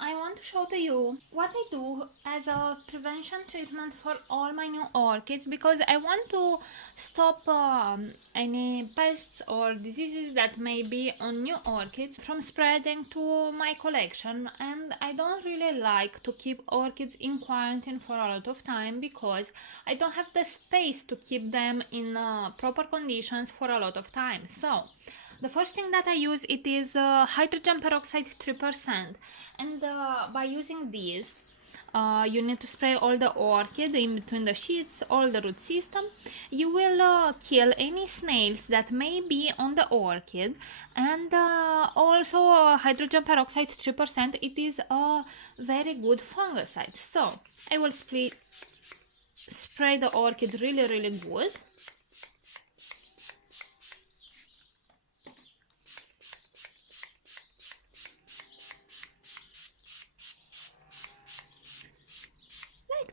I want to show to you what I do as a prevention treatment for all my new orchids, because I want to stop any pests or diseases that may be on new orchids from spreading to my collection. And I don't really like to keep orchids in quarantine for a lot of time, because I don't have the space to keep them in proper conditions for a lot of time. So the first thing that I use, it is hydrogen peroxide 3%, and by using this you need to spray all the orchid in between the sheets, all the root system. You will kill any snails that may be on the orchid. And also hydrogen peroxide 3%, it is a very good fungicide. So I will spray the orchid really good.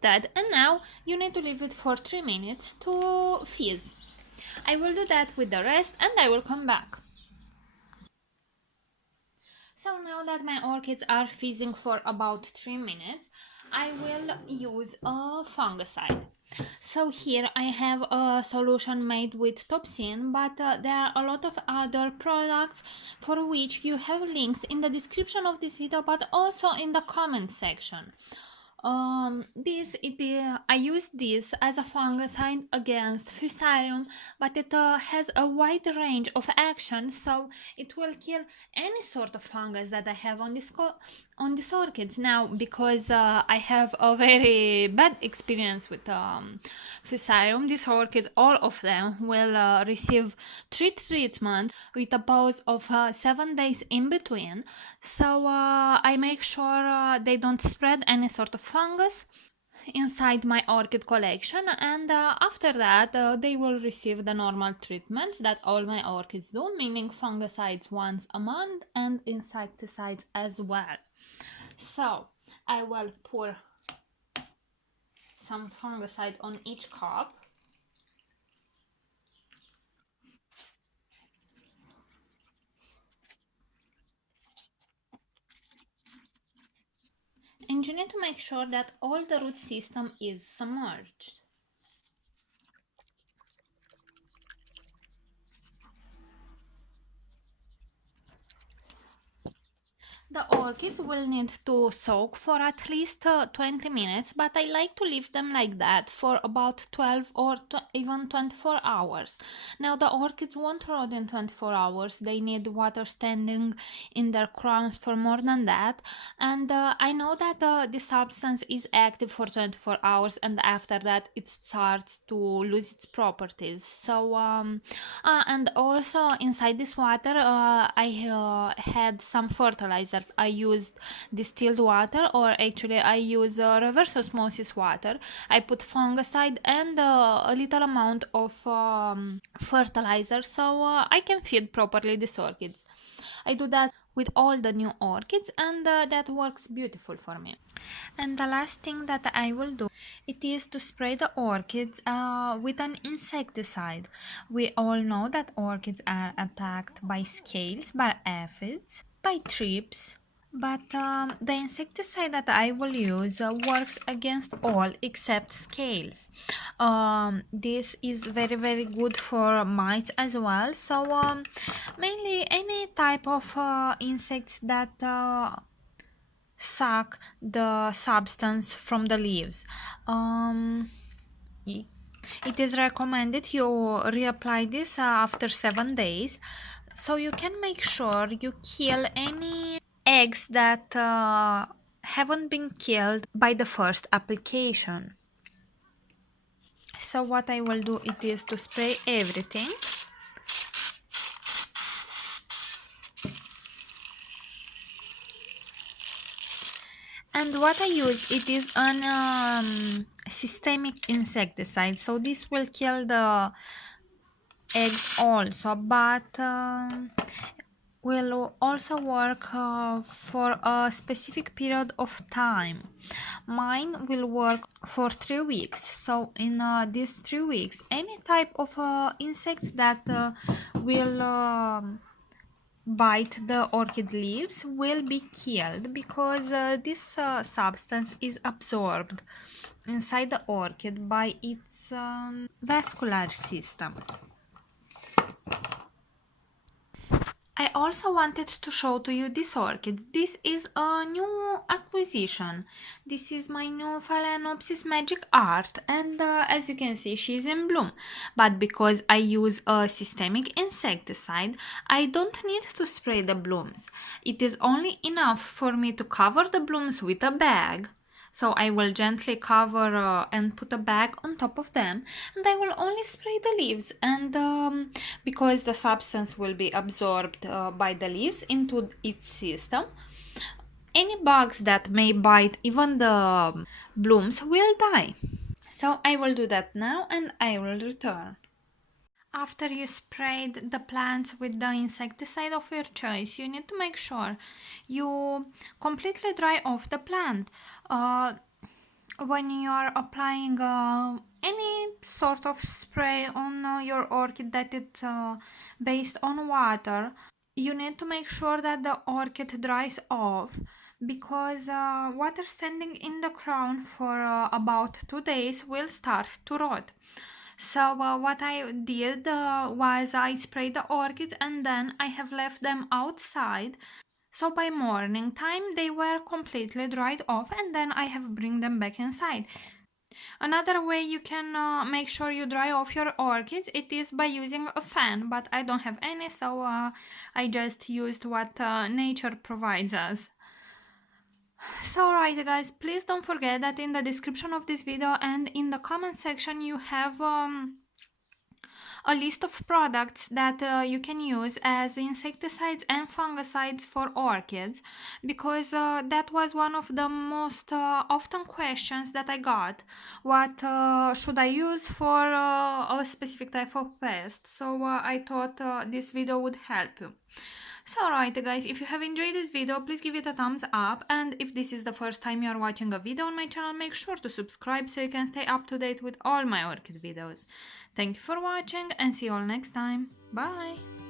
That, and now you need to leave it for 3 minutes to fizz. I will do that with the rest and I will come back. So now that my orchids are fizzing for about 3 minutes, I will use a fungicide. So here I have a solution made with Topsin, but there are a lot of other products for which you have links in the description of this video, but also in the comment section. I use this as a fungicide against fusarium, but it has a wide range of action, so it will kill any sort of fungus that I have on these orchids. Now, because I have a very bad experience with fusarium, these orchids, all of them, will receive 3 treatments with a pause of 7 days in between. So I make sure they don't spread any sort of fungus inside my orchid collection, and after that they will receive the normal treatments that all my orchids do, meaning fungicides once a month and insecticides as well. So I will pour some fungicide on each cup. And you need to make sure that all the root system is submerged. The orchids will need to soak for at least 20 minutes, but I like to leave them like that for about 12 or even 24 hours. Now the orchids won't rot in 24 hours, they need water standing in their crowns for more than that. And I know that the substance is active for 24 hours, and after that it starts to lose its properties. So and also inside this water I had some fertilizer. I used distilled water, or actually I use reverse osmosis water. I put fungicide and a little amount of fertilizer, so I can feed properly these orchids. I do that with all the new orchids, and that works beautiful for me. And the last thing that I will do, it is to spray the orchids with an insecticide. We all know that orchids are attacked by scales, by aphids, by thrips, but the insecticide that I will use works against all except scales. This is very good for mites as well, so mainly any type of insects that suck the substance from the leaves. It is recommended you reapply this after 7 days, so you can make sure you kill any eggs that haven't been killed by the first application. So what I will do, it is to spray everything. And what I use, it is an systemic insecticide, so this will kill the eggs also, but will also work for a specific period of time. Mine will work for 3 weeks, so in these 3 weeks any type of insect that will bite the orchid leaves will be killed because this substance is absorbed inside the orchid by its vascular system. I also wanted to show to you this orchid. This is a new acquisition. This is my new Phalaenopsis Magic Art, and as you can see, she's in bloom. But because I use a systemic insecticide, I don't need to spray the blooms. It is only enough for me to cover the blooms with a bag. So I will gently cover and put a bag on top of them, and I will only spray the leaves, and because the substance will be absorbed by the leaves into its system, any bugs that may bite even the blooms will die. So I will do that now and I will return. After you sprayed the plants with the insecticide of your choice, you need to make sure you completely dry off the plant. When you are applying any sort of spray on your orchid that is based on water, you need to make sure that the orchid dries off, because water standing in the crown for about 2 days will start to rot. So what I did was I sprayed the orchids and then I have left them outside. So by morning time they were completely dried off, and then I have bring them back inside. Another way you can make sure you dry off your orchids, it is by using a fan, but I don't have any, so I just used what nature provides us. So alright guys, please don't forget that in the description of this video and in the comment section you have a list of products that you can use as insecticides and fungicides for orchids, because that was one of the most often questions that I got. What should I use for a specific type of pest? So I thought this video would help you. So alright guys, if you have enjoyed this video, please give it a thumbs up, and if this is the first time you are watching a video on my channel, make sure to subscribe so you can stay up to date with all my orchid videos. Thank you for watching and see you all next time. Bye!